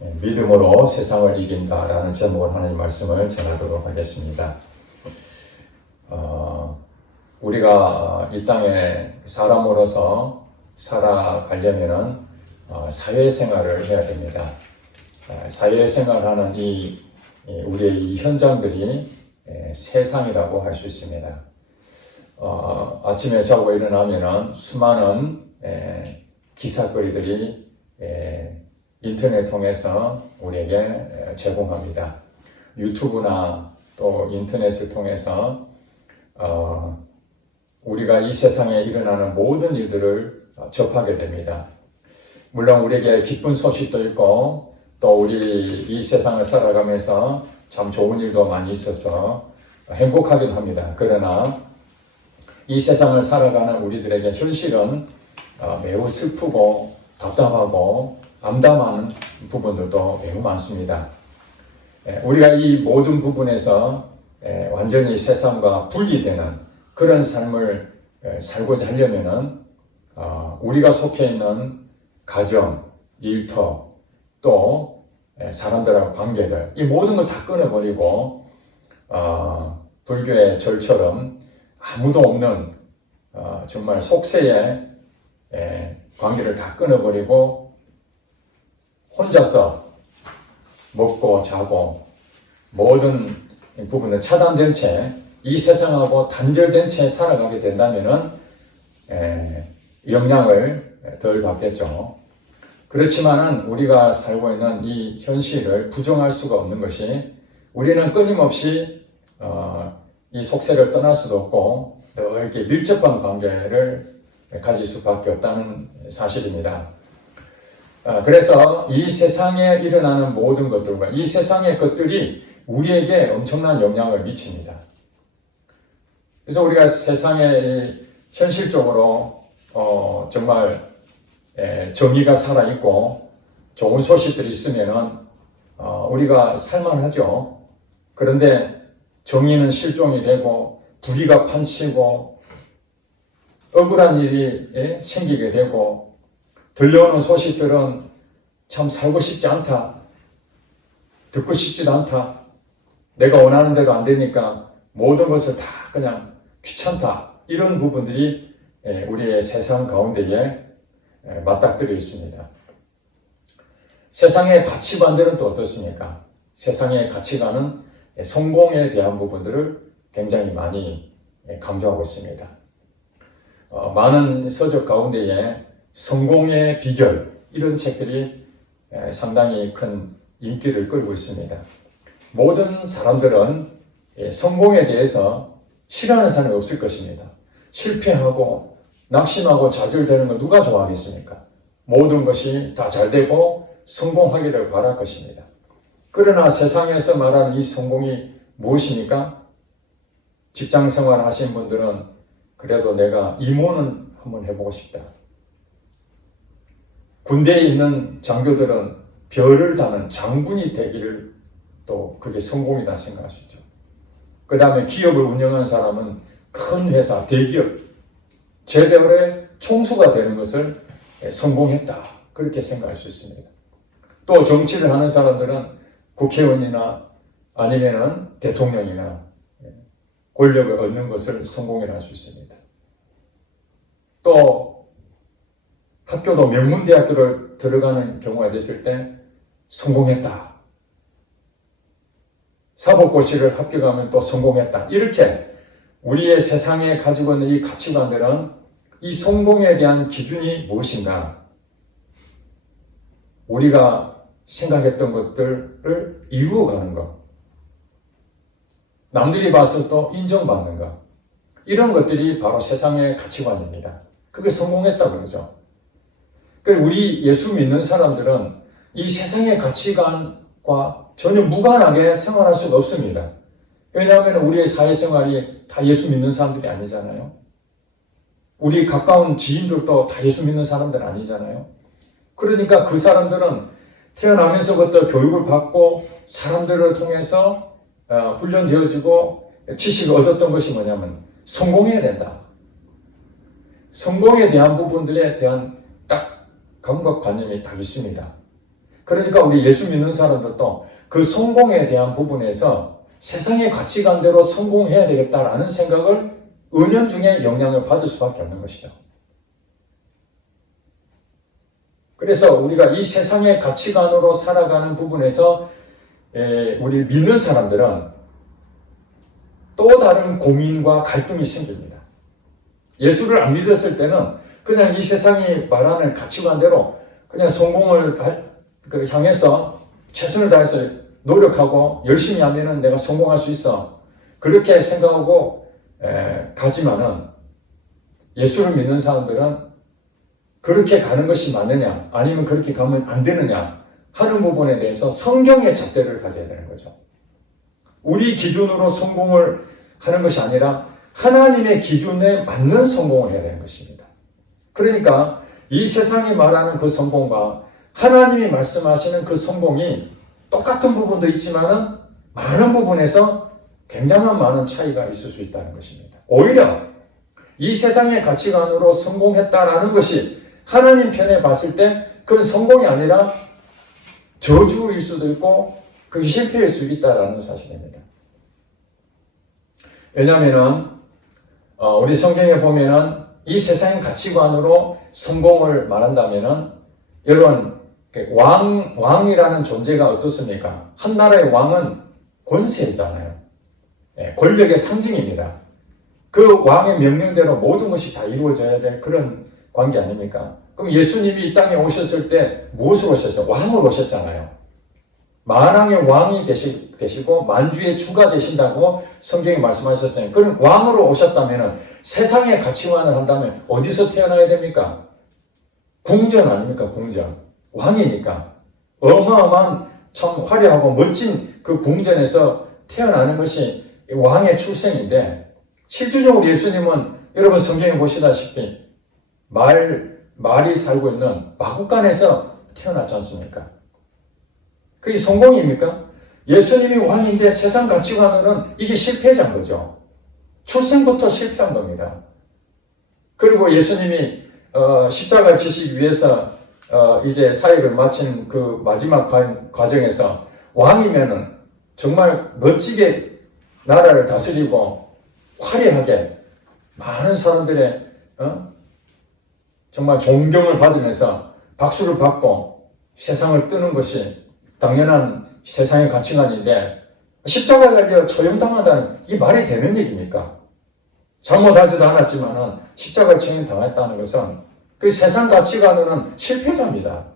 믿음으로 세상을 이긴다라는 제목으로 하나님 말씀을 전하도록 하겠습니다. 우리가 이 땅에 사람으로서 살아가려면은 사회생활을 해야 됩니다. 사회생활하는 우리의 이 현장들이 세상이라고 할 수 있습니다. 아침에 자고 일어나면은 수많은 기사거리들이 인터넷 통해서 우리에게 제공합니다. 유튜브나 또 인터넷을 통해서 우리가 이 세상에 일어나는 모든 일들을 접하게 됩니다. 물론 우리에게 기쁜 소식도 있고 또 우리 이 세상을 살아가면서 참 좋은 일도 많이 있어서 행복하기도 합니다. 그러나 이 세상을 살아가는 우리들에게 현실은 매우 슬프고 답답하고 암담한 부분들도 매우 많습니다. 우리가 이 모든 부분에서 완전히 세상과 분리되는 그런 삶을 살고자 하려면은 우리가 속해 있는 가정, 일터, 또 사람들하고 관계들 이 모든 걸 다 끊어버리고 불교의 절처럼 아무도 없는 정말 속세의 관계를 다 끊어버리고 혼자서 먹고 자고 모든 부분을 차단된 채 이 세상하고 단절된 채 살아가게 된다면은 영향을 덜 받겠죠. 그렇지만은 우리가 살고 있는 이 현실을 부정할 수가 없는 것이 우리는 끊임없이 이 속세를 떠날 수도 없고 늘 이렇게 밀접한 관계를 가질 수밖에 없다는 사실입니다. 그래서 이 세상에 일어나는 모든 것들과 이 세상의 것들이 우리에게 엄청난 영향을 미칩니다. 그래서 우리가 세상에 현실적으로 정말 정의가 살아있고 좋은 소식들이 있으면은 우리가 살만하죠. 그런데 정의는 실종이 되고 불의가 판치고 억울한 일이 생기게 되고 들려오는 소식들은 참 살고 싶지 않다. 듣고 싶지도 않다. 내가 원하는 대로 안 되니까 모든 것을 다 그냥 귀찮다. 이런 부분들이 우리의 세상 가운데에 맞닥뜨려 있습니다. 세상의 가치관들은 또 어떻습니까? 세상의 가치관은 성공에 대한 부분들을 굉장히 많이 강조하고 있습니다. 많은 서적 가운데에 성공의 비결 이런 책들이 상당히 큰 인기를 끌고 있습니다. 모든 사람들은 성공에 대해서 싫어하는 사람이 없을 것입니다. 실패하고 낙심하고 좌절되는 걸 누가 좋아하겠습니까? 모든 것이 다 잘되고 성공하기를 바랄 것입니다. 그러나 세상에서 말하는 이 성공이 무엇입니까? 직장생활 하신 분들은 그래도 내가 임원은 한번 해보고 싶다. 군대에 있는 장교들은 별을 다는 장군이 되기를 또 그게 성공이다 생각하시죠. 그 다음에 기업을 운영하는 사람은 큰 회사, 대기업, 제대로의 총수가 되는 것을 성공했다. 그렇게 생각할 수 있습니다. 또 정치를 하는 사람들은 국회의원이나 아니면은 대통령이나 권력을 얻는 것을 성공이라 할 수 있습니다. 또 학교도 명문대학교를 들어가는 경우가 됐을 때 성공했다. 사법고시를 합격하면 또 성공했다. 이렇게 우리의 세상에 가지고 있는 이 가치관들은 이 성공에 대한 기준이 무엇인가? 우리가 생각했던 것들을 이루어가는 것. 남들이 봤을 때 인정받는 것. 이런 것들이 바로 세상의 가치관입니다. 그게 성공했다 그러죠. 우리 예수 믿는 사람들은 이 세상의 가치관과 전혀 무관하게 생활할 수가 없습니다. 왜냐하면 우리의 사회생활이 다 예수 믿는 사람들이 아니잖아요. 우리 가까운 지인들도 다 예수 믿는 사람들 아니잖아요. 그러니까 그 사람들은 태어나면서부터 교육을 받고 사람들을 통해서 훈련되어지고 지식을 얻었던 것이 뭐냐면 성공해야 된다. 성공에 대한 부분들에 대한 딱 감각관념이 다 있습니다. 그러니까 우리 예수 믿는 사람들도 그 성공에 대한 부분에서 세상의 가치관대로 성공해야 되겠다라는 생각을 은연중에 영향을 받을 수밖에 없는 것이죠. 그래서 우리가 이 세상의 가치관으로 살아가는 부분에서 우리 믿는 사람들은 또 다른 고민과 갈등이 생깁니다. 예수를 안 믿었을 때는 그냥 이 세상이 말하는 가치관대로 그냥 성공을 향해서 최선을 다해서 노력하고 열심히 하면은 내가 성공할 수 있어. 그렇게 생각하고 가지만은 예수를 믿는 사람들은 그렇게 가는 것이 맞느냐 아니면 그렇게 가면 안 되느냐 하는 부분에 대해서 성경의 잣대를 가져야 되는 거죠. 우리 기준으로 성공을 하는 것이 아니라 하나님의 기준에 맞는 성공을 해야 되는 것입니다. 그러니까 이 세상이 말하는 그 성공과 하나님이 말씀하시는 그 성공이 똑같은 부분도 있지만은 많은 부분에서 굉장한 많은 차이가 있을 수 있다는 것입니다. 오히려 이 세상의 가치관으로 성공했다라는 것이 하나님 편에 봤을 때 그건 성공이 아니라 저주일 수도 있고 그게 실패일 수 있다라는 사실입니다. 왜냐하면은 우리 성경에 보면은 이 세상의 가치관으로 성공을 말한다면은 여러분 왕이라는 존재가 어떻습니까? 한 나라의 왕은 권세잖아요. 권력의 상징입니다. 그 왕의 명령대로 모든 것이 다 이루어져야 될 그런 관계 아닙니까? 그럼 예수님이 이 땅에 오셨을 때 무엇으로 오셨어요? 왕으로 오셨잖아요. 만왕의 왕이 되시고 만주의 주가 되신다고 성경이 말씀하셨어요. 그럼 왕으로 오셨다면 세상의 가치관을 한다면 어디서 태어나야 됩니까? 궁전 아닙니까? 궁전. 왕이니까. 어마어마한 참 화려하고 멋진 그 궁전에서 태어나는 것이 왕의 출생인데 실질적으로 예수님은 여러분 성경에 보시다시피 말이 살고 있는 마구간에서 태어났지 않습니까? 그게 성공입니까? 예수님이 왕인데 세상 가치관으로는 이게 실패자인 거죠. 출생부터 실패한 겁니다. 그리고 예수님이 십자가를 지시기 위해서 이제 사역을 마친 그 마지막 과정에서 왕이면은 정말 멋지게 나라를 다스리고 화려하게 많은 사람들의 정말 존경을 받으면서 박수를 받고 세상을 뜨는 것이 당연한 세상의 가치관인데 십자가에 달려 처형당한다는 이게 말이 되는 얘기입니까? 잘못하지도 않았지만은 십자가 처형당했다는 것은 그 세상 가치관으로는 실패자입니다.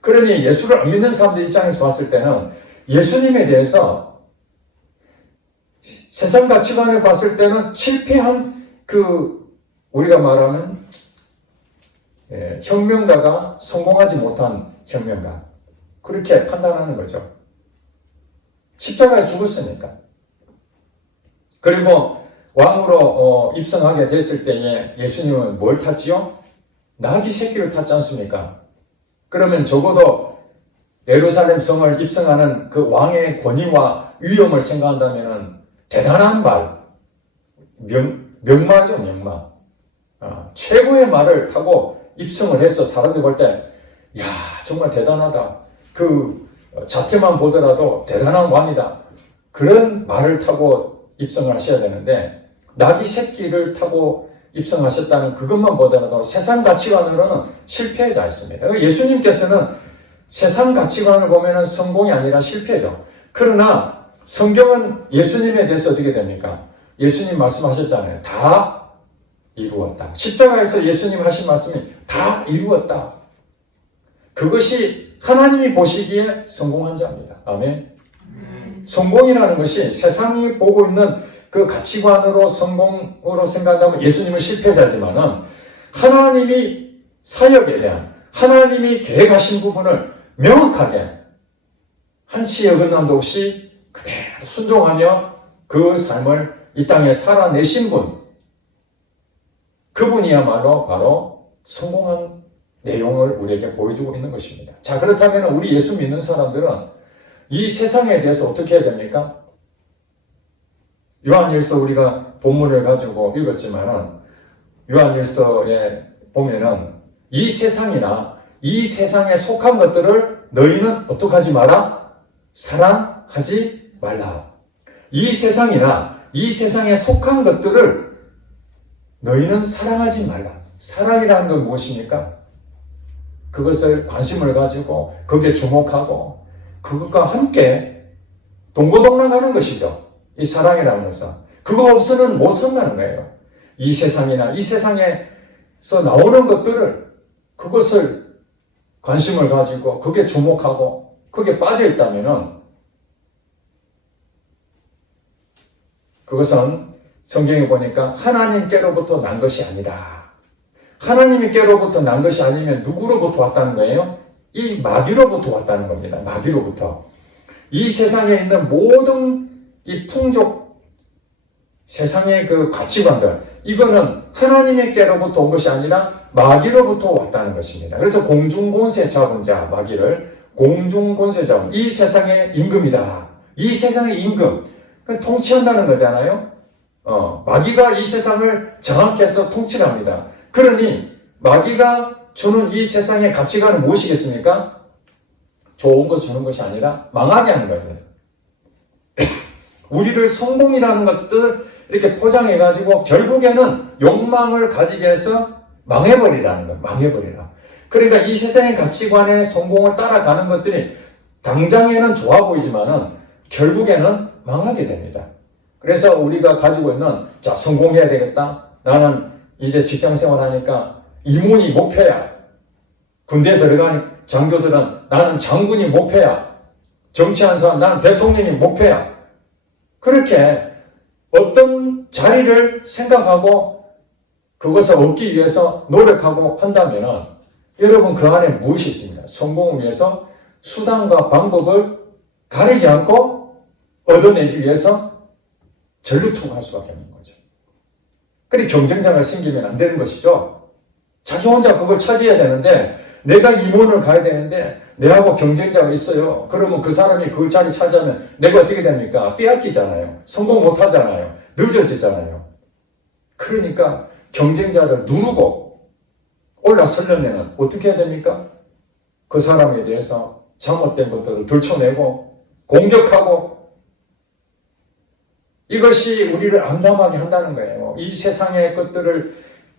그러니 예수를 안 믿는 사람들 입장에서 봤을 때는 예수님에 대해서 세상 가치관을 봤을 때는 실패한 우리가 말하면 혁명가가 성공하지 못한 혁명가 그렇게 판단하는 거죠. 십자가에 죽었으니까. 그리고 왕으로 입성하게 됐을 때에 예수님은 뭘 탔지요? 나귀 새끼를 탔지 않습니까? 그러면 적어도 예루살렘 성을 입성하는 그 왕의 권위와 위엄을 생각한다면 대단한 말, 명마죠, 명마. 최고의 말을 타고 입성을 해서 사람들이 볼 때, 야 정말 대단하다. 그 자태만 보더라도 대단한 왕이다. 그런 말을 타고 입성을 하셔야 되는데 나귀 새끼를 타고 입성하셨다는 그것만 보더라도 세상 가치관으로는 실패자였습니다. 예수님께서는 세상 가치관을 보면 성공이 아니라 실패죠. 그러나 성경은 예수님에 대해서 어떻게 됩니까? 예수님 말씀하셨잖아요. 다 이루었다. 십자가에서 예수님 하신 말씀이 다 이루었다. 그것이 하나님이 보시기에 성공한 자입니다. 아멘. 성공이라는 것이 세상이 보고 있는 그 가치관으로 성공으로 생각하면 예수님은 실패자지만은 하나님이 사역에 대한 하나님이 계획하신 부분을 명확하게 한치 어긋남도 없이 그대로 순종하며 그 삶을 이 땅에 살아내신 분, 그분이야말로 바로 성공한 내용을 우리에게 보여주고 있는 것입니다. 자, 그렇다면 우리 예수 믿는 사람들은 이 세상에 대해서 어떻게 해야 됩니까? 요한일서 우리가 본문을 가지고 읽었지만은 요한일서에 보면은 이 세상이나 이 세상에 속한 것들을 너희는 어떻게 하지 마라? 사랑하지 말라. 이 세상이나 이 세상에 속한 것들을 너희는 사랑하지 말라. 사랑이라는 건 무엇입니까? 그것을 관심을 가지고 거기에 주목하고 그것과 함께 동고동락하는 것이죠. 이 사랑이라는 것은. 그거 없이는 못 산다는 거예요. 이 세상이나 이 세상에서 나오는 것들을 그것을 관심을 가지고 거기에 주목하고 거기에 빠져 있다면은 그것은 성경에 보니까 하나님께로부터 난 것이 아니다. 하나님께로부터 난 것이 아니면 누구로부터 왔다는 거예요? 이 마귀로부터 왔다는 겁니다. 마귀로부터. 이 세상에 있는 모든 이 풍족, 세상의 그 가치관들, 이거는 하나님께로부터 온 것이 아니라 마귀로부터 왔다는 것입니다. 그래서 공중권세 잡은 자, 마귀를 공중권세 잡은, 이 세상의 임금이다. 이 세상의 임금, 통치한다는 거잖아요. 마귀가 이 세상을 장악해서 통치합니다. 그러니 마귀가 주는 이 세상의 가치관은 무엇이겠습니까? 좋은 거 주는 것이 아니라 망하게 하는 거예요. 우리를 성공이라는 것들 이렇게 포장해가지고 결국에는 욕망을 가지게 해서 망해버리라는 거예요. 망해버리라. 그러니까 이 세상의 가치관에 성공을 따라가는 것들이 당장에는 좋아 보이지만은 결국에는 망하게 됩니다. 그래서 우리가 가지고 있는, 자, 성공해야 되겠다. 나는 이제 직장생활 하니까 임원이 목표야. 군대 들어가는 장교들은 나는 장군이 목표야. 정치하는 사람 나는 대통령이 목표야. 그렇게 어떤 자리를 생각하고 그것을 얻기 위해서 노력하고 한다면 여러분 그 안에 무엇이 있습니다. 성공을 위해서 수단과 방법을 가리지 않고 얻어내기 위해서 전류투구할 수밖에 없는 거죠. 그래 경쟁자가 생기면 안 되는 것이죠. 자기 혼자 그걸 차지해야 되는데 내가 임원을 가야 되는데 내하고 경쟁자가 있어요. 그러면 그 사람이 그 자리 차지하면 내가 어떻게 됩니까? 빼앗기잖아요. 성공 못 하잖아요. 늦어지잖아요. 그러니까 경쟁자를 누르고 올라서려면 어떻게 해야 됩니까? 그 사람에 대해서 잘못된 것들을 들춰내고 공격하고 이것이 우리를 암담하게 한다는 거예요. 이 세상의 것들을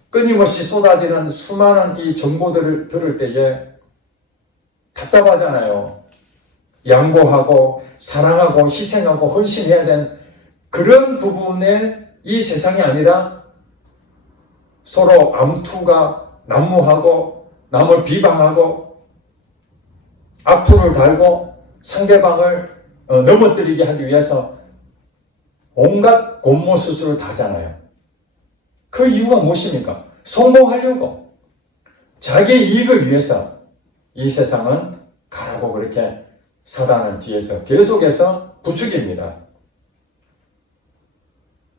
끊임없이 쏟아지는 수많은 이 정보들을 들을 때에 답답하잖아요. 양보하고 사랑하고 희생하고 헌신해야 되는 그런 부분에 이 세상이 아니라 서로 암투가 난무하고 남을 비방하고 악플을 달고 상대방을 넘어뜨리게 하기 위해서 온갖 곤모수술을 다 하잖아요. 그 이유가 무엇입니까? 성공하려고. 자기의 이익을 위해서 이 세상은 가라고 그렇게 사단은 뒤에서 계속해서 부추깁니다.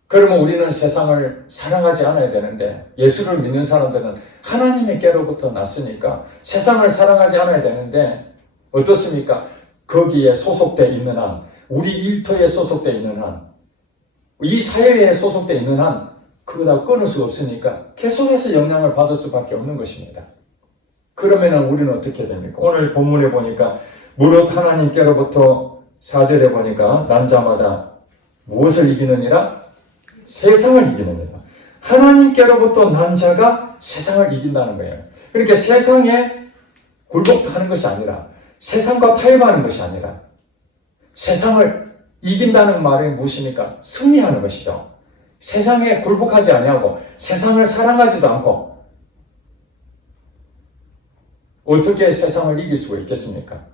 그러면 우리는 세상을 사랑하지 않아야 되는데 예수를 믿는 사람들은 하나님께로부터 났으니까 세상을 사랑하지 않아야 되는데 어떻습니까? 거기에 소속되어 있는 한, 우리 일터에 소속되어 있는 한, 이 사회에 소속되어 있는 한 그거다 끊을 수 없으니까 계속해서 영향을 받을 수밖에 없는 것입니다. 그러면 우리는 어떻게 됩니까? 오늘 본문에 보니까 무릇 하나님께로부터 4절에 보니까 난 자마다 무엇을 이기느니라? 세상을 이기느니라. 하나님께로부터 난 자가 세상을 이긴다는 거예요. 그러니까 세상에 굴복하는 것이 아니라 세상과 타협하는 것이 아니라 세상을 이긴다는 말이 무엇입니까? 승리하는 것이죠. 세상에 굴복하지 아니하고 세상을 사랑하지도 않고 어떻게 세상을 이길 수가 있겠습니까?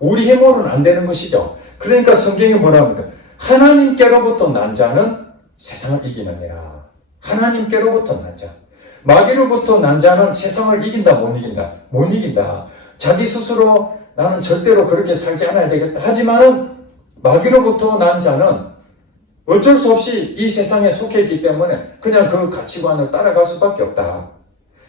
우리 힘으로는 안 되는 것이죠. 그러니까 성경이 뭐라 합니까? 하나님께로부터 난 자는 세상을 이기느니라. 하나님께로부터 난 자. 마귀로부터 난 자는 세상을 이긴다, 못 이긴다? 못 이긴다. 자기 스스로 나는 절대로 그렇게 살지 않아야 되겠다. 하지만은 마귀로부터 난 자는 어쩔 수 없이 이 세상에 속해 있기 때문에 그냥 그 가치관을 따라갈 수밖에 없다.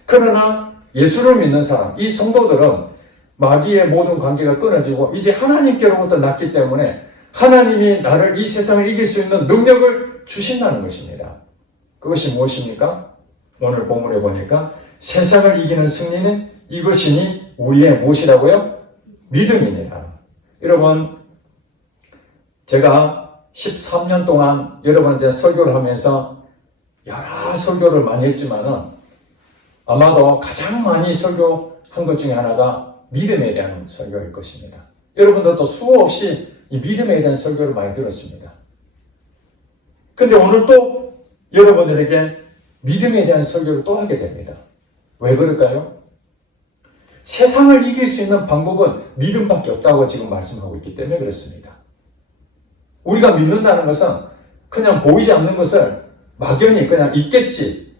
그러나 예수를 믿는 사람, 이 성도들은 마귀의 모든 관계가 끊어지고 이제 하나님께로부터 났기 때문에 하나님이 나를 이 세상을 이길 수 있는 능력을 주신다는 것입니다. 그것이 무엇입니까? 오늘 본문에 보니까 세상을 이기는 승리는 이것이니 우리의 무엇이라고요? 믿음입니다. 여러분, 제가 13년 동안 여러분한테 설교를 하면서 여러 설교를 많이 했지만은 아마도 가장 많이 설교한 것 중에 하나가 믿음에 대한 설교일 것입니다. 여러분들도 수없이 이 믿음에 대한 설교를 많이 들었습니다. 근데 오늘 또 여러분들에게 믿음에 대한 설교를 또 하게 됩니다. 왜 그럴까요? 세상을 이길 수 있는 방법은 믿음밖에 없다고 지금 말씀하고 있기 때문에 그렇습니다. 우리가 믿는다는 것은 그냥 보이지 않는 것을 막연히 그냥 있겠지,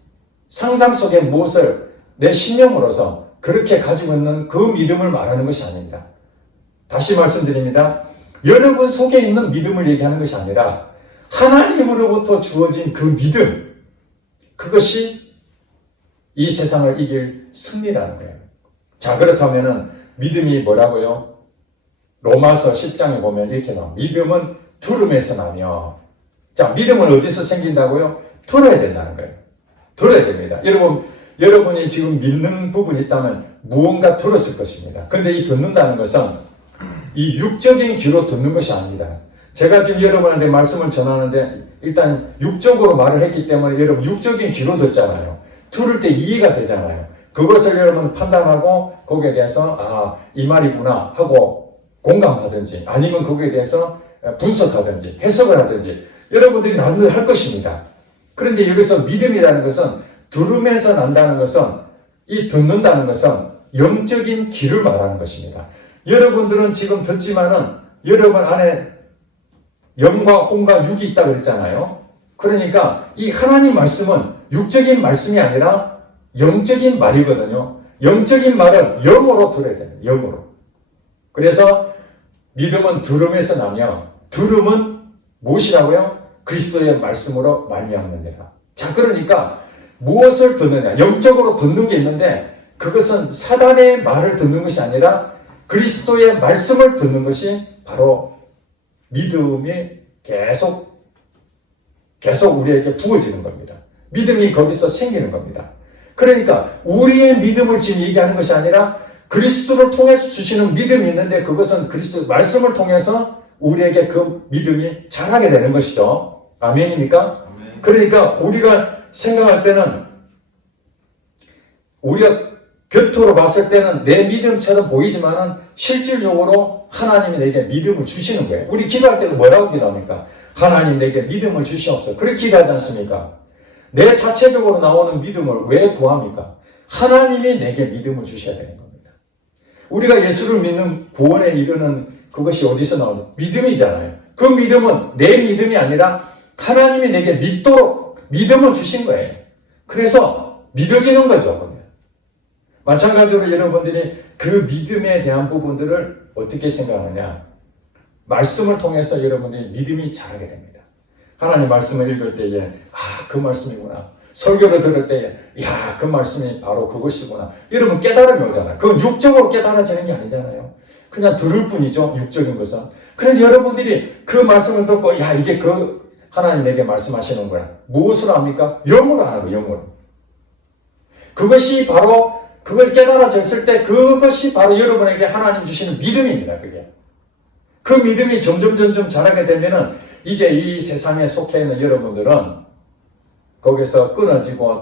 상상 속의 무엇을 내 신념으로서 그렇게 가지고 있는 그 믿음을 말하는 것이 아닙니다. 다시 말씀드립니다. 여러분 속에 있는 믿음을 얘기하는 것이 아니라 하나님으로부터 주어진 그 믿음, 그것이 이 세상을 이길 승리라는 거예요. 자, 그렇다면은 믿음이 뭐라고요? 로마서 10장에 보면 이렇게 나와요. 믿음은 들음에서 나며. 자, 믿음은 어디서 생긴다고요? 들어야 된다는 거예요. 들어야 됩니다. 여러분이 지금 믿는 부분이 있다면 무언가 들었을 것입니다. 근데 이 듣는다는 것은 이 육적인 귀로 듣는 것이 아닙니다. 제가 지금 여러분한테 말씀을 전하는데 일단 육적으로 말을 했기 때문에 여러분 육적인 귀로 듣잖아요. 들을 때 이해가 되잖아요. 그것을 여러분 판단하고 거기에 대해서 이 말이구나 하고 공감하든지 아니면 거기에 대해서 분석하든지 해석을 하든지 여러분들이 나름대로 할 것입니다. 그런데 여기서 믿음이라는 것은 들으면서 난다는 것은 이 듣는다는 것은 영적인 귀를 말하는 것입니다. 여러분들은 지금 듣지만은 여러분 안에 영과 혼과 육이 있다고 그랬잖아요. 그러니까 이 하나님 말씀은 육적인 말씀이 아니라 영적인 말이거든요. 영적인 말은 영으로 들어야 됩니다. 영으로. 그래서 믿음은 들음에서 나며 들음은 무엇이라고요? 그리스도의 말씀으로 말미암느니라. 자, 그러니까 무엇을 듣느냐? 영적으로 듣는 게 있는데 그것은 사단의 말을 듣는 것이 아니라 그리스도의 말씀을 듣는 것이 바로 믿음이 계속 우리에게 부어지는 겁니다. 믿음이 거기서 생기는 겁니다. 그러니까 우리의 믿음을 지금 얘기하는 것이 아니라 그리스도를 통해서 주시는 믿음이 있는데 그것은 그리스도 말씀을 통해서 우리에게 그 믿음이 자라게 되는 것이죠. 아멘입니까? 아멘. 그러니까 우리가 생각할 때는 우리가 겉으로 봤을 때는 내 믿음처럼 보이지만은 실질적으로 하나님이 내게 믿음을 주시는 거예요. 우리 기도할 때도 뭐라고 기도합니까? 하나님 내게 믿음을 주시옵소서. 그렇게 기도하지 않습니까? 내 자체적으로 나오는 믿음을 왜 구합니까? 하나님이 내게 믿음을 주셔야 되는 겁니다. 우리가 예수를 믿는 구원에 이르는 그것이 어디서 나오냐? 믿음이잖아요. 그 믿음은 내 믿음이 아니라 하나님이 내게 믿도록 믿음을 주신 거예요. 그래서 믿어지는 거죠. 마찬가지로 여러분들이 그 믿음에 대한 부분들을 어떻게 생각하느냐? 말씀을 통해서 여러분들이 믿음이 자라게 됩니다. 하나님 말씀을 읽을 때에 그 말씀이구나. 설교를 들을 때에 그 말씀이 바로 그것이구나. 여러분 깨달음이 오잖아요. 그건 육적으로 깨달아지는 게 아니잖아요. 그냥 들을 뿐이죠. 육적인 것은. 그래서 여러분들이 그 말씀을 듣고 이게 그 하나님 내게 말씀하시는 거야. 무엇으로 합니까? 영으로 하는 거예요. 영으로. 그것이 바로 그것이 깨달아졌을 때 그것이 바로 여러분에게 하나님 주시는 믿음입니다. 그게. 그 믿음이 점점 자라게 되면은 이제 이 세상에 속해 있는 여러분들은 거기서 끊어지고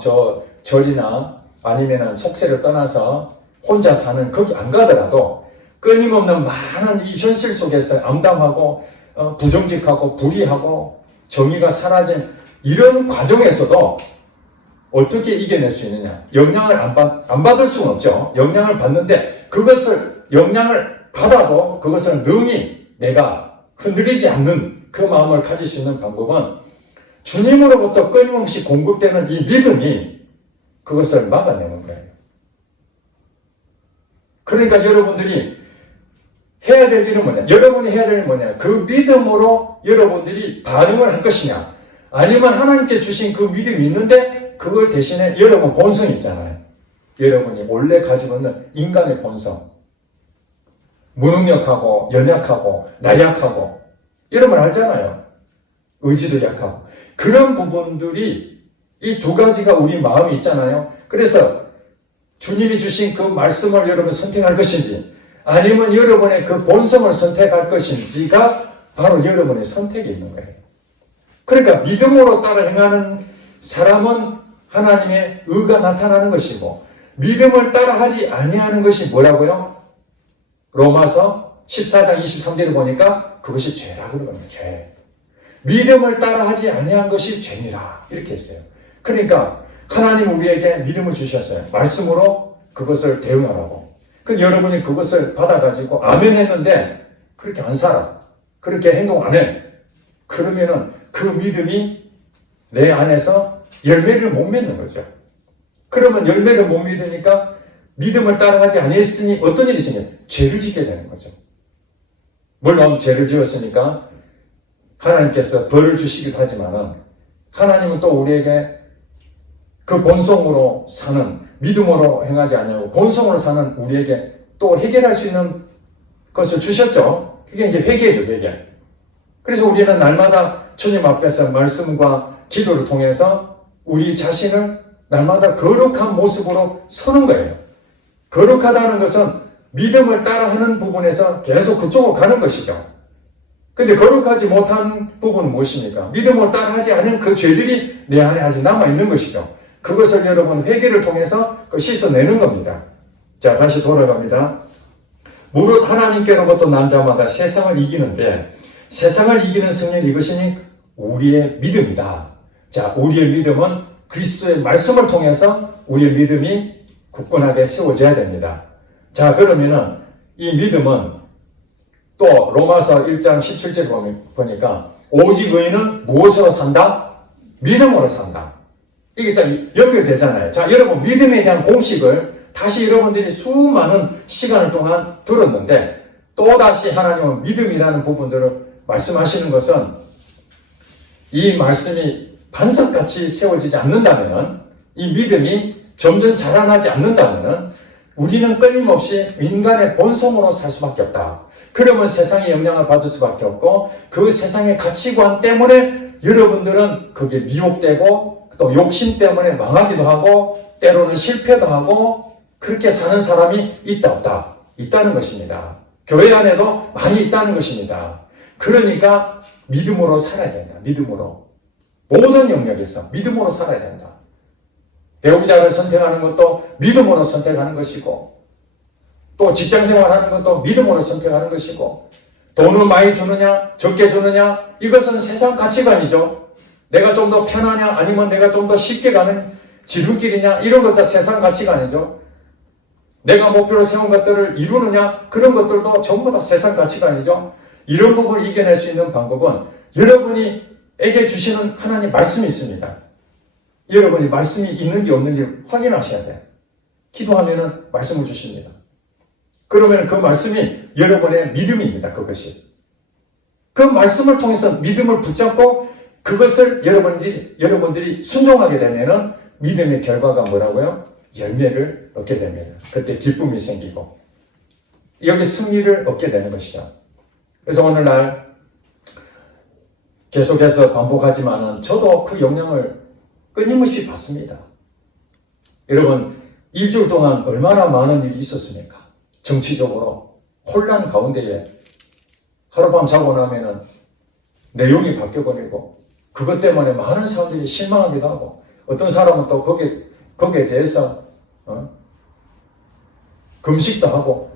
절이나 아니면은 속세를 떠나서 혼자 사는 거기 안 가더라도 끊임없는 많은 이 현실 속에서 암담하고 부정직하고 불의하고 정의가 사라진 이런 과정에서도 어떻게 이겨낼 수 있느냐? 영향을 안 받을 수는 없죠. 영향을 받는데 영향을 받아도 그것을 능히 내가 흔들리지 않는 그 마음을 가질 수 있는 방법은 주님으로부터 끊임없이 공급되는 이 믿음이 그것을 막아내는 거예요. 그러니까 여러분들이 해야 될 일은 뭐냐? 여러분이 해야 될 일은 뭐냐? 그 믿음으로 여러분들이 반응을 할 것이냐? 아니면 하나님께 주신 그 믿음이 있는데 그걸 대신에 여러분 본성이 있잖아요. 여러분이 원래 가지고 있는 인간의 본성. 무능력하고 연약하고 나약하고 여러분 알잖아요. 의지도 약하고. 그런 부분들이 이 두 가지가 우리 마음에 있잖아요. 그래서 주님이 주신 그 말씀을 여러분 선택할 것인지 아니면 여러분의 그 본성을 선택할 것인지가 바로 여러분의 선택이 있는 거예요. 그러니까 믿음으로 따라 행하는 사람은 하나님의 의가 나타나는 것이고, 믿음을 따라 하지 아니하는 것이 뭐라고요? 로마서 14장 23절을 보니까 그것이 죄라고 그러는 거예요. 죄. 믿음을 따라 하지 아니한 것이 죄니라 이렇게 했어요. 그러니까 하나님 우리에게 믿음을 주셨어요. 말씀으로 그것을 대응하라고. 그 여러분이 그것을 받아가지고 아멘 했는데 그렇게 안 살아. 그렇게 행동 안 해. 그러면은 그 믿음이 내 안에서 열매를 못 맺는 거죠. 그러면 열매를 못 믿으니까 믿음을 따라가지 아니했으니 어떤 일이 생겨요? 죄를 짓게 되는 거죠. 물론 죄를 지었으니까 하나님께서 벌을 주시기도 하지만은 하나님은 또 우리에게 그 본성으로 사는, 믿음으로 행하지 아니하고 본성으로 사는 우리에게 또 해결할 수 있는 것을 주셨죠. 그게 이제 회개죠, 회개. 그래서 우리는 날마다 주님 앞에서 말씀과 기도를 통해서 우리 자신을 날마다 거룩한 모습으로 서는 거예요. 거룩하다는 것은 믿음을 따라하는 부분에서 계속 그쪽으로 가는 것이죠. 근데 거룩하지 못한 부분은 무엇입니까? 믿음을 따라하지 않은 그 죄들이 내 안에 아직 남아있는 것이죠. 그것을 여러분 회개를 통해서 씻어내는 겁니다. 자, 다시 돌아갑니다. 무릇 하나님께로부터 난 자마다 세상을 이기는데 세상을 이기는 승리는 이것이니 우리의 믿음이다. 자, 우리의 믿음은 그리스도의 말씀을 통해서 우리의 믿음이 굳건하게 세워져야 됩니다. 자, 그러면은 이 믿음은 또 로마서 1장 17절 보니까 오직 의인은 무엇으로 산다? 믿음으로 산다. 이게 딱 연결되잖아요. 자, 여러분 믿음에 대한 공식을 다시 여러분들이 수많은 시간을 동안 들었는데 또다시 하나님은 믿음이라는 부분들을 말씀하시는 것은 이 말씀이 반석같이 세워지지 않는다면, 이 믿음이 점점 자라나지 않는다면 우리는 끊임없이 인간의 본성으로 살 수밖에 없다. 그러면 세상의 영향을 받을 수밖에 없고 그 세상의 가치관 때문에 여러분들은 그게 미혹되고 또 욕심 때문에 망하기도 하고 때로는 실패도 하고 그렇게 사는 사람이 있다 없다? 있다는 것입니다. 교회 안에도 많이 있다는 것입니다. 그러니까 믿음으로 살아야 된다. 믿음으로. 모든 영역에서 믿음으로 살아야 된다. 배우자를 선택하는 것도 믿음으로 선택하는 것이고 또 직장생활하는 것도 믿음으로 선택하는 것이고 돈을 많이 주느냐 적게 주느냐 이것은 세상 가치관이죠. 내가 좀 더 편하냐 아니면 내가 좀 더 쉽게 가는 지름길이냐 이런 것도 세상 가치관이죠. 내가 목표로 세운 것들을 이루느냐 그런 것들도 전부 다 세상 가치관이죠. 이런 부분을 이겨낼 수 있는 방법은 여러분에게 주시는 하나님 말씀이 있습니다. 여러분이 말씀이 있는지 없는지 확인하셔야 돼요. 기도하면은 말씀을 주십니다. 그러면 그 말씀이 여러분의 믿음입니다. 그것이. 그 말씀을 통해서 믿음을 붙잡고 그것을 여러분들이 순종하게 되면은 믿음의 결과가 뭐라고요? 열매를 얻게 됩니다. 그때 기쁨이 생기고 여기 승리를 얻게 되는 것이죠. 그래서 오늘날 계속해서 반복하지만은 저도 그 영향을 끊임없이 받습니다. 여러분 일주일 동안 얼마나 많은 일이 있었습니까? 정치적으로 혼란 가운데에 하룻밤 자고 나면은 내용이 바뀌어버리고 그것 때문에 많은 사람들이 실망하기도 하고 어떤 사람은 또 거기에 대해서 금식도 하고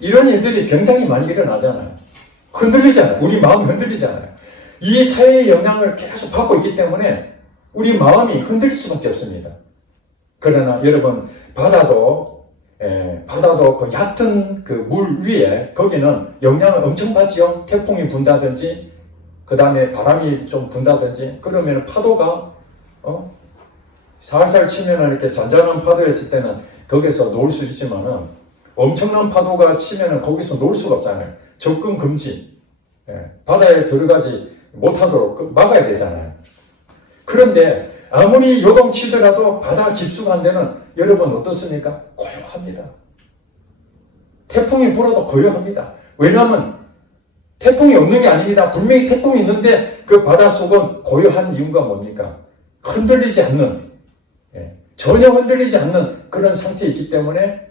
이런 일들이 굉장히 많이 일어나잖아요. 흔들리잖아요. 우리 마음이 흔들리잖아요. 이 사회의 영향을 계속 받고 있기 때문에 우리 마음이 흔들릴 수밖에 없습니다. 그러나 여러분 바다도 그 얕은 그 물 위에 거기는 영향을 엄청 받지요. 태풍이 분다든지 그 다음에 바람이 좀 분다든지 그러면 파도가 살살 치면은 이렇게 잔잔한 파도였을 때는 거기서 놀 수 있지만은 엄청난 파도가 치면은 거기서 놀 수가 없잖아요. 접근 금지. 바다에 들어가지 못하도록 막아야 되잖아요. 그런데 아무리 요동치더라도 바다 깊숙한 데는 여러분 어떻습니까? 고요합니다. 태풍이 불어도 고요합니다. 왜냐하면 태풍이 없는 게 아닙니다. 분명히 태풍이 있는데 그 바닷속은 고요한 이유가 뭡니까? 흔들리지 않는, 전혀 흔들리지 않는 그런 상태에 있기 때문에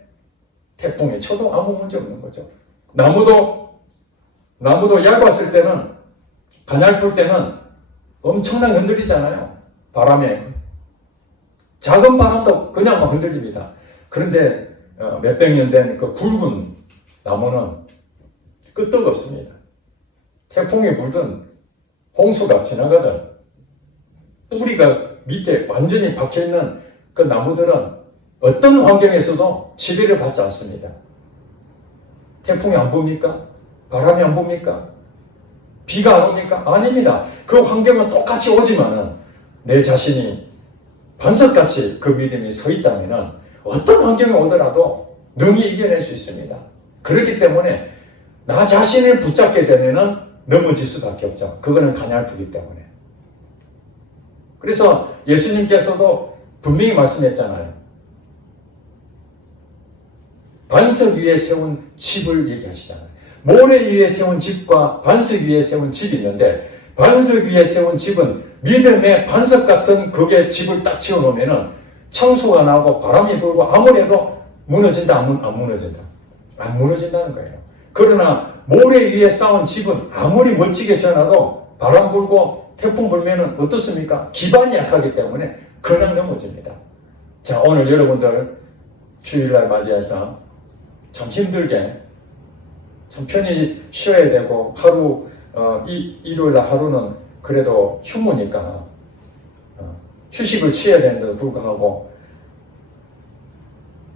태풍이 쳐도 아무 문제 없는 거죠. 나무도 얇았을 때는, 가냘플 때는 엄청나게 흔들리잖아요. 바람에. 작은 바람도 그냥 막 흔들립니다. 그런데 몇백 년 된 그 굵은 나무는 끄떡없습니다. 태풍이 불든 홍수가 지나가든 뿌리가 밑에 완전히 박혀있는 그 나무들은 어떤 환경에서도 지배를 받지 않습니다. 태풍이 안 붑니까? 바람이 안 붑니까? 비가 안 옵니까? 아닙니다. 그 환경은 똑같이 오지만은 내 자신이 반석같이 그 믿음이 서 있다면은 어떤 환경이 오더라도 능히 이겨낼 수 있습니다. 그렇기 때문에 나 자신을 붙잡게 되면은 넘어질 수밖에 없죠. 그거는 가냘프기 때문에. 그래서 예수님께서도 분명히 말씀했잖아요. 반석 위에 세운 집을 얘기하시잖아요. 모래 위에 세운 집과 반석 위에 세운 집이 있는데, 반석 위에 세운 집은 믿음의 반석 같은 그게 집을 딱 지어놓으면은 창수가 나고 바람이 불고 아무래도 무너진다, 안 무너진다? 안 무너진다는 거예요. 그러나 모래 위에 쌓은 집은 아무리 멋지게 지어놔도 바람 불고 태풍 불면은 어떻습니까? 기반이 약하기 때문에 그냥 넘어집니다. 자, 오늘 여러분들 주일날 맞이해서 참 힘들게 참 편히 쉬어야 되고 하루 일요일날 하루는 그래도 휴무니까 휴식을 취해야 되는데도 불구하고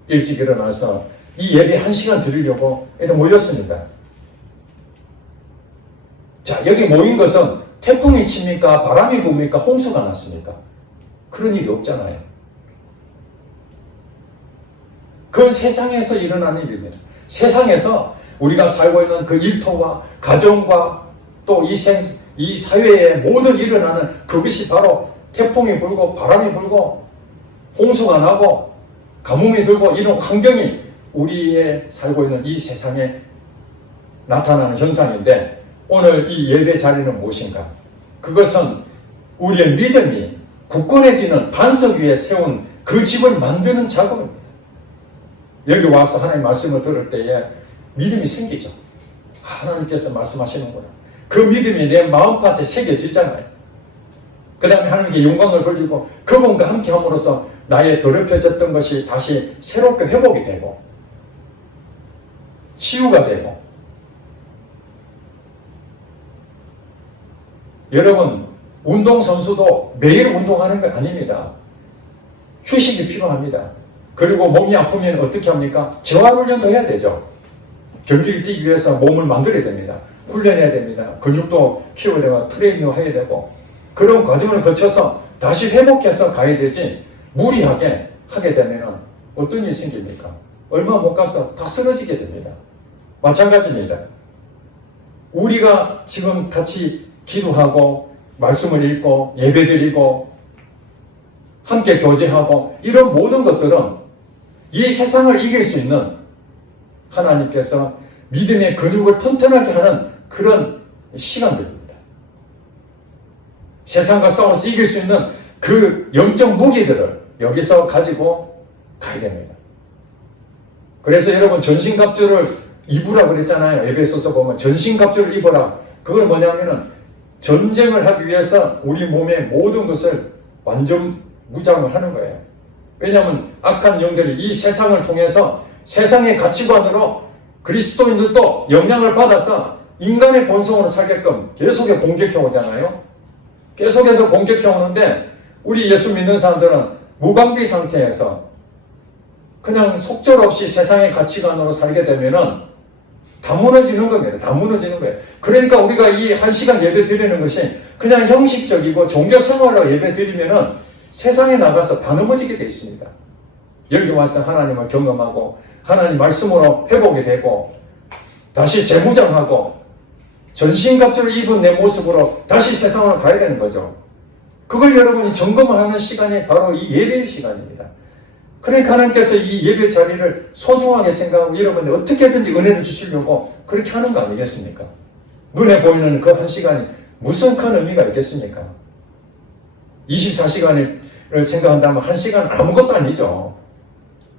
일찍 일어나서 이 예배 1시간 드리려고 애들 모였습니다. 자, 여기 모인 것은 태풍이 칩니까? 바람이 붑니까? 홍수가 났습니까? 그런 일이 없잖아요. 그건 세상에서 일어나는 일입니다. 세상에서 우리가 살고 있는 그 일터와 가정과 또 이 사회에 모든 일어나는 그것이 바로 태풍이 불고 바람이 불고 홍수가 나고 가뭄이 들고 이런 환경이 우리의 살고 있는 이 세상에 나타나는 현상인데, 오늘 이 예배 자리는 무엇인가? 그것은 우리의 믿음이 굳건해지는 반석 위에 세운 그 집을 만드는 작업입니다. 여기 와서 하나님 말씀을 들을 때에 믿음이 생기죠. 하나님께서 말씀하시는구나. 그 믿음이 내 마음밭에 새겨지잖아요. 그 다음에 하나님께 영광을 돌리고 그분과 함께 함으로써 나의 더럽혀졌던 것이 다시 새롭게 회복이 되고 치유가 되고. 여러분, 운동선수도 매일 운동하는 거 아닙니다. 휴식이 필요합니다. 그리고 몸이 아프면 어떻게 합니까? 재활훈련도 해야 되죠. 경기를 뛰기 위해서 몸을 만들어야 됩니다. 훈련해야 됩니다. 근육도 키워야 되고 트레이닝도 해야 되고 그런 과정을 거쳐서 다시 회복해서 가야 되지, 무리하게 하게 되면 어떤 일이 생깁니까? 얼마 못 가서 다 쓰러지게 됩니다. 마찬가지입니다. 우리가 지금 같이 기도하고 말씀을 읽고 예배드리고 함께 교제하고 이런 모든 것들은 이 세상을 이길 수 있는 하나님께서 믿음의 근육을 튼튼하게 하는 그런 시간들입니다. 세상과 싸워서 이길 수 있는 그 영적 무기들을 여기서 가지고 가야 됩니다. 그래서 여러분, 전신갑주를 입으라 그랬잖아요. 에베소서 보면 전신갑주를 입어라. 그건 뭐냐면은 전쟁을 하기 위해서 우리 몸의 모든 것을 완전 무장을 하는 거예요. 왜냐하면 악한 영들이 이 세상을 통해서 세상의 가치관으로 그리스도인들도 영향을 받아서 인간의 본성으로 살게끔 계속해서 공격해 오잖아요. 계속해서 공격해 오는데 우리 예수 믿는 사람들은 무방비 상태에서 그냥 속절없이 세상의 가치관으로 살게 되면은 다 무너지는 겁니다. 다 무너지는 거예요. 그러니까 우리가 이 1시간 예배 드리는 것이 그냥 형식적이고 종교 생활로 예배 드리면은 세상에 나가서 다 넘어지게 되어 있습니다. 여기 와서 하나님을 경험하고 하나님 말씀으로 회복이 되고 다시 재무장하고 전신갑주를 입은 내 모습으로 다시 세상으로 가야 되는 거죠. 그걸 여러분이 점검을 하는 시간이 바로 이 예배의 시간입니다. 그러니까 하나님께서 이 예배 자리를 소중하게 생각하고 여러분들 어떻게든지 은혜를 주시려고 그렇게 하는 거 아니겠습니까? 눈에 보이는 그 1시간이 무슨 큰 의미가 있겠습니까? 24시간을 생각한다면 1시간 아무것도 아니죠.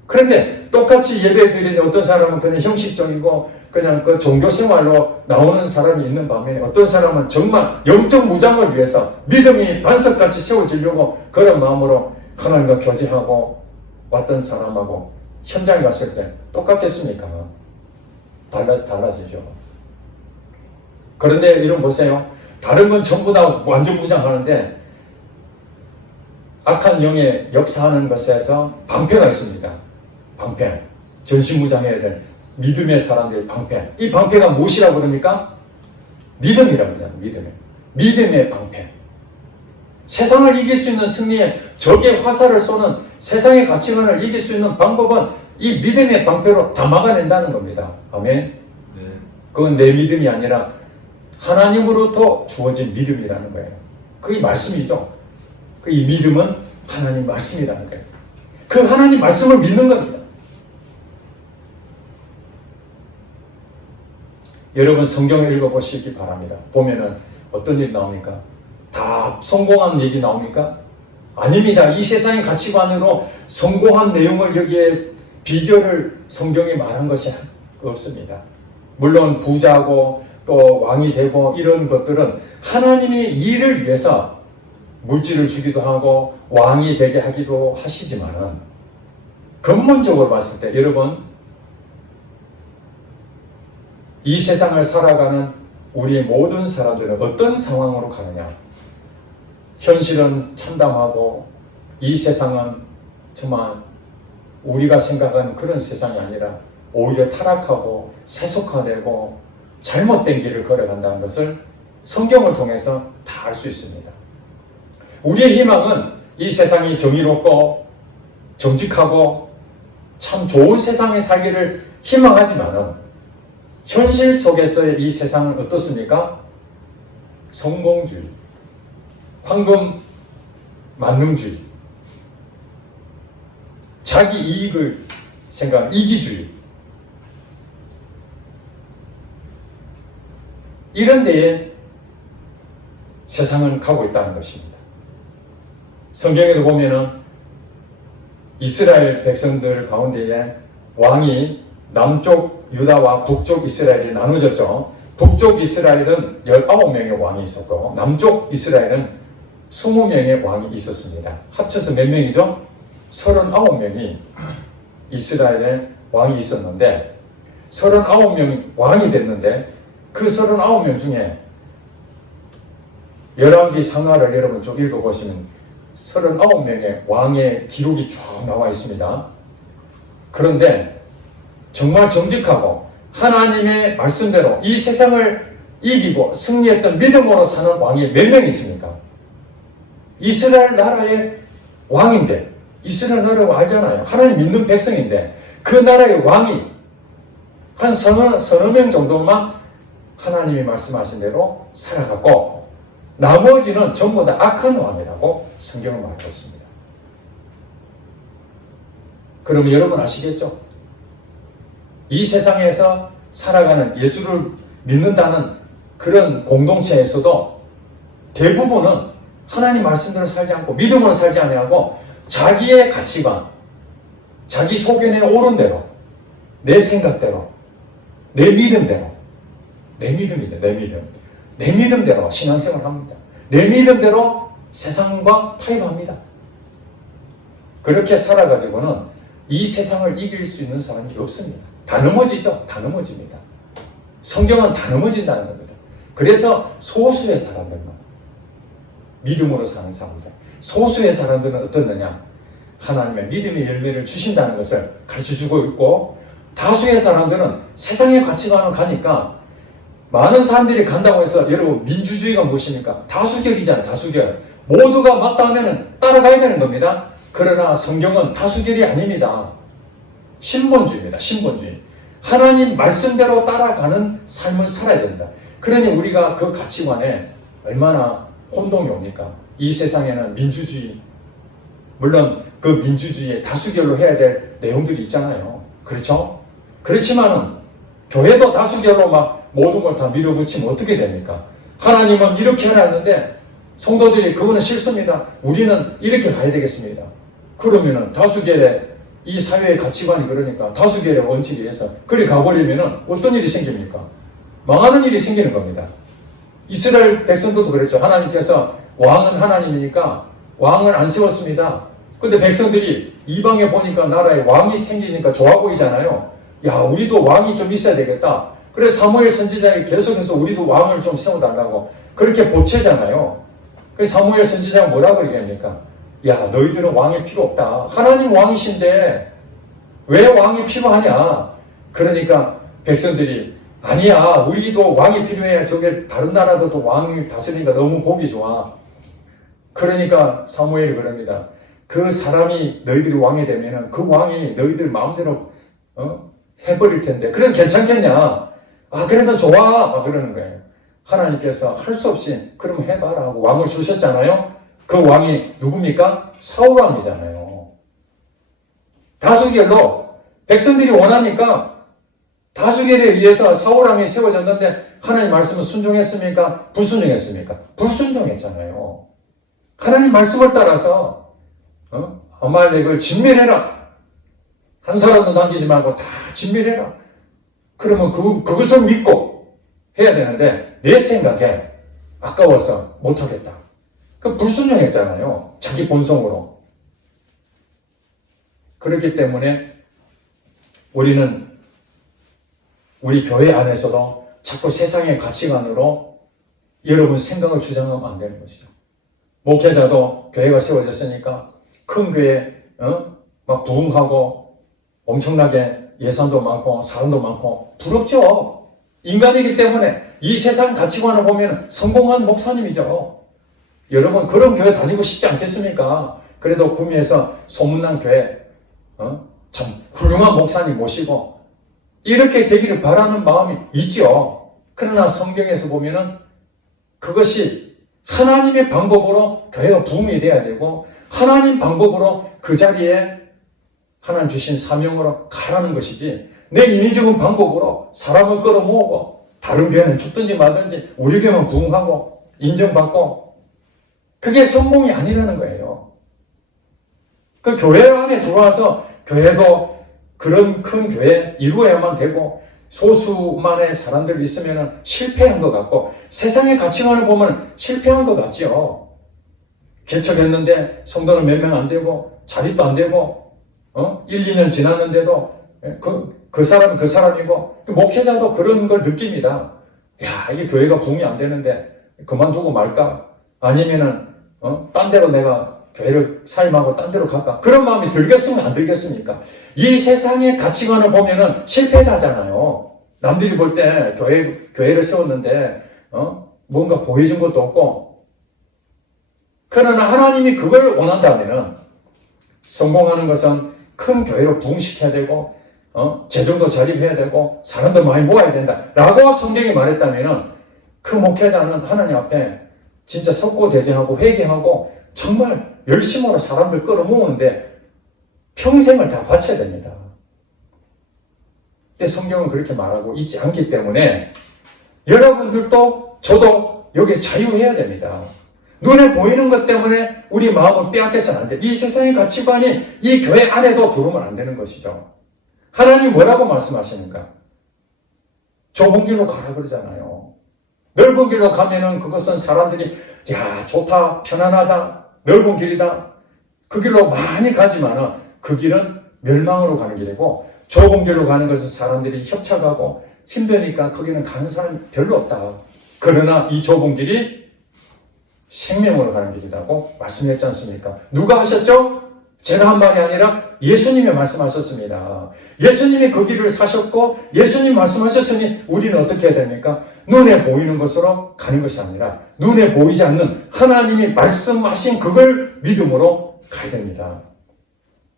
그런데 똑같이 예배 드리는데 어떤 사람은 그냥 형식적이고 그냥 그 종교 생활로 나오는 사람이 있는 반면에 어떤 사람은 정말 영적 무장을 위해서 믿음이 반석같이 세워지려고 그런 마음으로 하나님과 교제하고 왔던 사람하고 현장에 갔을 때 똑같겠습니까? 달라지죠. 그런데 이런 보세요. 다른 건 전부 다 완전 무장하는데 악한 영의 역사하는 것에서 방패가 있습니다. 방패. 전신무장해야 될 믿음의 사람들의 방패. 이 방패가 무엇이라고 그럽니까? 믿음이라고 합니다. 믿음의 방패. 세상을 이길 수 있는 승리에 적의 화살을 쏘는 세상의 가치관을 이길 수 있는 방법은 이 믿음의 방패로 다 막아낸다는 겁니다. 아멘. 그건 내 믿음이 아니라 하나님으로부터 주어진 믿음이라는 거예요. 그게 말씀이죠. 이 믿음은 하나님 말씀이라는 거예요. 그 하나님 말씀을 믿는 겁니다. 여러분 성경을 읽어보시기 바랍니다. 보면은 어떤 일이 나옵니까? 다 성공한 얘기 나옵니까? 아닙니다. 이 세상의 가치관으로 성공한 내용을 여기에 비결을 성경이 말한 것이 없습니다. 물론 부자고 또 왕이 되고 이런 것들은 하나님의 일을 위해서 물질을 주기도 하고 왕이 되게 하기도 하시지만은 근본적으로 봤을 때 여러분 이 세상을 살아가는 우리 모든 사람들은 어떤 상황으로 가느냐? 현실은 참담하고 이 세상은 정말 우리가 생각하는 그런 세상이 아니라 오히려 타락하고 세속화되고 잘못된 길을 걸어간다는 것을 성경을 통해서 다 알 수 있습니다. 우리의 희망은 이 세상이 정의롭고 정직하고 참 좋은 세상에 살기를 희망하지만은 현실 속에서의 이 세상은 어떻습니까? 성공주의, 황금 만능주의, 자기 이익을 생각하는 이기주의, 이런 데에 세상은 가고 있다는 것입니다. 성경에도 보면은 이스라엘 백성들 가운데에 왕이 남쪽 유다와 북쪽 이스라엘이 나누어졌죠. 북쪽 이스라엘은 19명의 왕이 있었고 남쪽 이스라엘은 20명의 왕이 있었습니다. 합쳐서 몇 명이죠? 39명이 이스라엘에 왕이 있었는데 39명이 왕이 됐는데 그 39명 중에 열왕기 상하를 여러분 쭉 읽어보시면 39명의 왕의 기록이 쭉 나와 있습니다. 그런데 정말 정직하고 하나님의 말씀대로 이 세상을 이기고 승리했던 믿음으로 사는 왕이 몇 명 있습니까? 이스라엘 나라의 왕인데 이스라엘 나라가 알잖아요. 하나님 믿는 백성인데 그 나라의 왕이 한 서너 명 정도만 하나님이 말씀하신 대로 살아갔고 나머지는 전부 다 악한 왕이라고 성경은 말하고 있습니다. 그러면 여러분 아시겠죠? 이 세상에서 살아가는 예수를 믿는다는 그런 공동체에서도 대부분은 하나님 말씀대로 살지 않고 믿음으로 살지 아니하고 자기의 가치관, 자기 소견에 옳은 대로, 내 생각대로, 내 믿음대로, 내 믿음이죠, 내 믿음. 내 믿음대로 신앙생활을 합니다. 내 믿음대로 세상과 타협합니다. 그렇게 살아가지고는 이 세상을 이길 수 있는 사람이 없습니다. 다 넘어지죠. 다 넘어집니다. 성경은 다 넘어진다는 겁니다. 그래서 소수의 사람들만 믿음으로 사는 사람들, 소수의 사람들은 어떻느냐? 하나님의 믿음의 열매를 주신다는 것을 가르쳐주고 있고 다수의 사람들은 세상의 가치관을 가니까 많은 사람들이 간다고 해서 여러분 민주주의가 무엇입니까? 다수결이잖아요. 다수결. 모두가 맞다 하면 따라가야 되는 겁니다. 그러나 성경은 다수결이 아닙니다. 신본주의입니다. 신본주의. 하나님 말씀대로 따라가는 삶을 살아야 됩니다. 그러니 우리가 그 가치관에 얼마나 혼동이 옵니까? 이 세상에는 민주주의, 물론 그 민주주의에 다수결로 해야 될 내용들이 있잖아요. 그렇죠? 그렇지만은 교회도 다수결로 막 모든 걸 다 밀어붙이면 어떻게 됩니까? 하나님은 이렇게 해놨는데 성도들이 그거는 싫습니다. 우리는 이렇게 가야 되겠습니다. 그러면은 다수결에 이 사회의 가치관이 그러니까 다수결의 원칙에 의해서 그리 가버리면 어떤 일이 생깁니까? 망하는 일이 생기는 겁니다. 이스라엘 백성들도 그랬죠. 하나님께서 왕은 하나님이니까 왕을 안 세웠습니다. 근데 백성들이 이방에 보니까 나라에 왕이 생기니까 좋아 보이잖아요. 야, 우리도 왕이 좀 있어야 되겠다. 그래서 사무엘 선지자가 계속해서 우리도 왕을 좀 세워달라고 그렇게 보채잖아요. 그래서 사무엘 선지자가 뭐라고 얘기합니까? 야, 너희들은 왕이 필요 없다. 하나님 왕이신데 왜 왕이 필요하냐? 그러니까 백성들이 아니야, 우리도 왕이 필요해. 저게 다른 나라도 왕이 다스리니까 너무 보기 좋아. 그러니까 사무엘이 그럽니다. 그 사람이 너희들이 왕이 되면은 그 왕이 너희들 마음대로 해버릴 텐데 그래도 괜찮겠냐? 아, 그래도 좋아. 막 그러는 거예요. 하나님께서 할 수 없이 그럼 해봐라 하고 왕을 주셨잖아요. 그 왕이 누굽니까? 사울왕이잖아요. 다수결로 백성들이 원하니까 다수결에 의해서 사울왕이 세워졌는데 하나님 말씀은 순종했습니까? 불순종했습니까? 불순종했잖아요. 하나님 말씀을 따라서 아말렉을 진멸해라. 한 사람도 남기지 말고 다 진멸해라. 그러면 그것을 믿고 해야 되는데 내 생각에 아까워서 못하겠다. 그 불순종했잖아요. 자기 본성으로. 그렇기 때문에 우리는 우리 교회 안에서도 자꾸 세상의 가치관으로 여러분 생각을 주장하면 안 되는 것이죠. 목회자도 교회가 세워졌으니까 큰 교회 막 부흥하고 엄청나게 예산도 많고 사람도 많고 부럽죠. 인간이기 때문에 이 세상 가치관을 보면 성공한 목사님이죠. 여러분 그런 교회 다니고 싶지 않겠습니까? 그래도 구미에서 소문난 교회 참 훌륭한 목사님 모시고 이렇게 되기를 바라는 마음이 있죠. 그러나 성경에서 보면은 그것이 하나님의 방법으로 교회가 부흥이 돼야 되고 하나님 방법으로 그 자리에 하나님 주신 사명으로 가라는 것이지 내 인위적인 방법으로 사람을 끌어모으고 다른 교회는 죽든지 말든지 우리 교회만 부흥하고 인정받고 그게 성공이 아니라는 거예요. 그 교회 안에 들어와서 교회도 그런 큰 교회 이루어야만 되고 소수만의 사람들이 있으면 실패한 것 같고 세상의 가치관을 보면 실패한 것 같죠. 개척했는데 성도는 몇 명 안 되고 자립도 안 되고 1, 2년 지났는데도 그 사람은 그 사람이고 목회자도 그런 걸 느낍니다. 야, 이게 교회가 부흥이 안 되는데 그만두고 말까? 아니면은 딴 데로 내가 교회를 사임하고 딴 데로 갈까? 그런 마음이 들겠습니까? 안 들겠습니까? 이 세상의 가치관을 보면은 실패자잖아요. 남들이 볼 때 교회를 세웠는데 뭔가 보여준 것도 없고 그러나 하나님이 그걸 원한다면은 성공하는 것은 큰 교회로 부흥시켜야 되고 재정도 자립해야 되고 사람도 많이 모아야 된다 라고 성경이 말했다면은 그 목회자는 하나님 앞에 진짜 석고대죄하고 회개하고 정말 열심으로 사람들 끌어모으는데 평생을 다 바쳐야 됩니다. 근데 성경은 그렇게 말하고 있지 않기 때문에 여러분들도 저도 여기에 자유해야 됩니다. 눈에 보이는 것 때문에 우리 마음을 빼앗겨서는 안 돼. 이 세상의 가치관이 이 교회 안에도 들어오면 안 되는 것이죠. 하나님 뭐라고 말씀하시는가? 좁은 길로 가라 그러잖아요. 넓은 길로 가면은 그것은 사람들이 야 좋다 편안하다 넓은 길이다 그 길로 많이 가지만은 그 길은 멸망으로 가는 길이고 좁은 길로 가는 것은 사람들이 협착하고 힘드니까 거기는 가는 사람이 별로 없다. 그러나 이 좁은 길이 생명으로 가는 길이라고 말씀했지 않습니까? 누가 하셨죠? 제가 한 말이 아니라 예수님이 말씀하셨습니다. 예수님이 그 길을 사셨고 예수님 말씀하셨으니 우리는 어떻게 해야 됩니까? 눈에 보이는 것으로 가는 것이 아니라 눈에 보이지 않는 하나님이 말씀하신 그걸 믿음으로 가야 됩니다.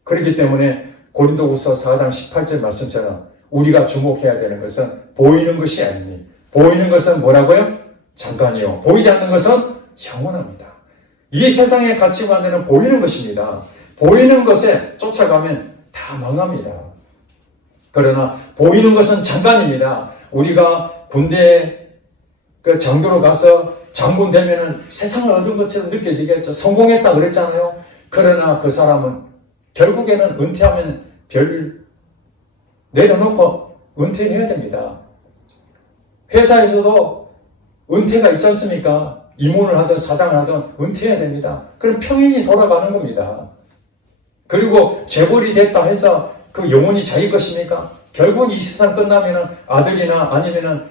그렇기 때문에 고린도후서 4장 18절 말씀처럼 우리가 주목해야 되는 것은 보이는 것이 아니니 보이는 것은 뭐라고요? 잠깐이요. 보이지 않는 것은 영원합니다. 이 세상의 가치관에는 보이는 것입니다. 보이는 것에 쫓아가면 다 망합니다. 그러나 보이는 것은 잠깐입니다. 우리가 군대에 장교로 가서 장군 되면은 세상을 얻은 것처럼 느껴지겠죠. 성공했다 그랬잖아요. 그러나 그 사람은 결국에는 은퇴하면 별 내려놓고 은퇴를 해야 됩니다. 회사에서도 은퇴가 있지 않습니까? 임원을 하든 사장을 하든 은퇴해야 됩니다. 그럼 평행이 돌아가는 겁니다. 그리고 재벌이 됐다 해서 그 영혼이 자기 것입니까? 결국 이 세상 끝나면은 아들이나 아니면은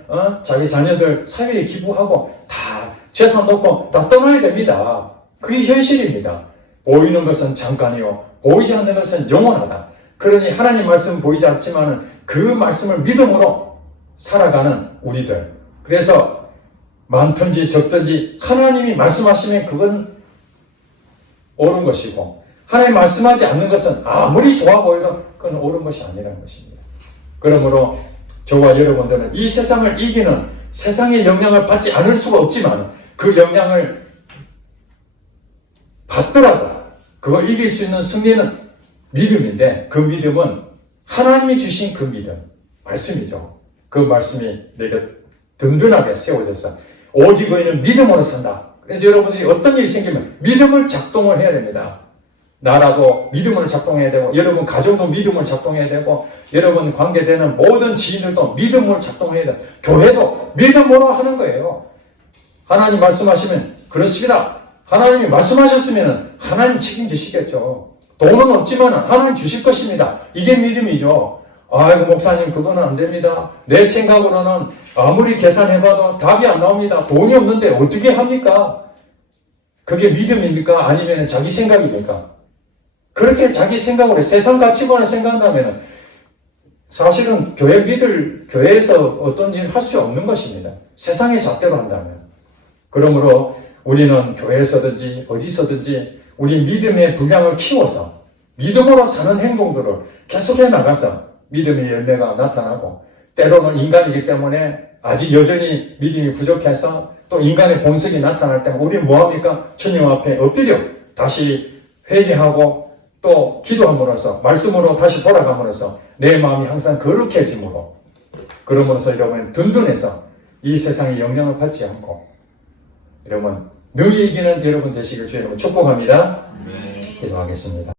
자기 자녀들 사회에 기부하고 다 재산 놓고 다 떠나야 됩니다. 그게 현실입니다. 보이는 것은 잠깐이요 보이지 않는 것은 영원하다. 그러니 하나님 말씀 보이지 않지만은 그 말씀을 믿음으로 살아가는 우리들. 그래서 많든지 적든지 하나님이 말씀하시면 그건 옳은 것이고, 하나님 말씀하지 않는 것은 아무리 좋아 보여도 그건 옳은 것이 아니라는 것입니다. 그러므로 저와 여러분들은 이 세상을 이기는, 세상의 영향을 받지 않을 수가 없지만 그 영향을 받더라도 그걸 이길 수 있는 승리는 믿음인데, 그 믿음은 하나님이 주신 그 믿음, 말씀이죠. 그 말씀이 내게 든든하게 세워져서 오직 의인은 믿음으로 산다. 그래서 여러분들이 어떤 일이 생기면 믿음을 작동을 해야 됩니다. 나라도 믿음을 작동해야 되고, 여러분 가정도 믿음을 작동해야 되고, 여러분 관계되는 모든 지인들도 믿음을 작동해야 돼요. 교회도 믿음으로 하는 거예요. 하나님 말씀하시면 그렇습니다. 하나님이 말씀하셨으면 하나님 책임지시겠죠. 돈은 없지만 하나님 주실 것입니다. 이게 믿음이죠. 아이고 목사님 그거는 안 됩니다. 내 생각으로는 아무리 계산해봐도 답이 안 나옵니다. 돈이 없는데 어떻게 합니까? 그게 믿음입니까? 아니면 자기 생각입니까? 그렇게 자기 생각으로 세상 가치관을 생각한다면 사실은 교회에서 어떤 일을 할 수 없는 것입니다. 세상의 잣대로 한다면. 그러므로 우리는 교회에서든지 어디서든지 우리 믿음의 분량을 키워서 믿음으로 사는 행동들을 계속해 나가서 믿음의 열매가 나타나고, 때로는 인간이기 때문에 아직 여전히 믿음이 부족해서 또 인간의 본성이 나타날 때는 우리는 뭐합니까? 주님 앞에 엎드려 다시 회개하고 또 기도함으로써 말씀으로 다시 돌아감으로써 내 마음이 항상 거룩해짐으로, 그러므로써 여러분 든든해서 이 세상의 영향을 받지 않고 여러분 능히 이기는 여러분 되시길 주의 이름으로 축복합니다. 기도하겠습니다.